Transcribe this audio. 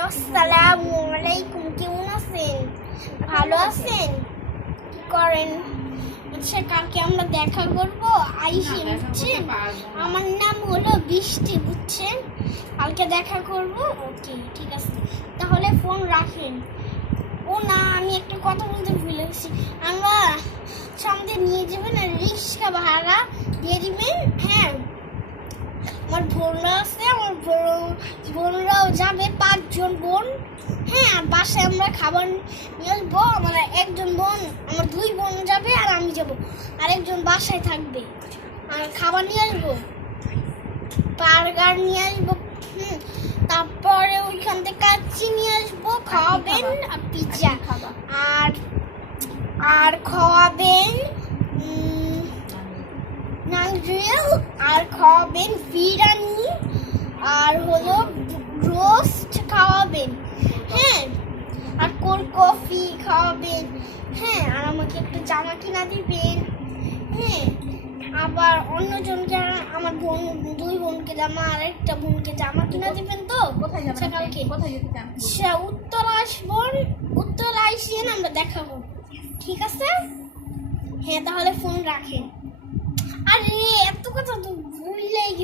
Hello, আসসালামু আলাইকুম। কেমন আছেন? ভালো আছেন? কি করেন? আচ্ছা, কালকে আমরা দেখা করব আইসি, বুঝছেন? আমার নাম হলো বৃষ্টি, বুঝছেন? কালকে দেখা করব। ওকে, ঠিক আছে, তাহলে ফোন রাখেন। ও না, আমি একটা কথা বলতে ভুলে গেছি। আমরা সামনে নিয়ে যাবেন আর রিক্সা ভাড়া দিয়ে দিবেন। হ্যাঁ, আমার বোনরা আছে, আমার বোনরাও যাবে, 5 জন বোন। হ্যাঁ, আর বাসায় আমরা খাবার নিয়ে আসবো। আমার একজন বোন, আমার 2 বোন যাবে আর আমি যাব, আর একজন বাসায় থাকবে। আর খাবার নিয়ে আসবো, বার্গার নিয়ে আসবো। তারপরে ওইখান থেকে কাচ্চি নিয়ে আসবো, খাওয়াবেন। আর পিৎজা আর আর খাওয়াবেন নানগ্রিল, আর খাওয়াবেন বিরিয়ানি, আর হলো রোস্ট খাওয়াবেন। হ্যাঁ, আর কোল্ড কফি খাওয়াবেন। হ্যাঁ, আর আমাকে একটা জামা কিনা দিবেন। হ্যাঁ, আবার অন্যজনকে, আমার বোন 2 বোনকে জামা, আর একটা বোনকে জামা কিনা দিবেন। তো কোথায় যাবেন? কালকে কোথায় যেতে চান? উত্তর আসবেন, উত্তর আইসিয়েন, আমরা দেখা করব, ঠিক আছে? হ্যাঁ, তাহলে ফোন রাখেন। আরে, এত কথা তো ভুলেই গেছি।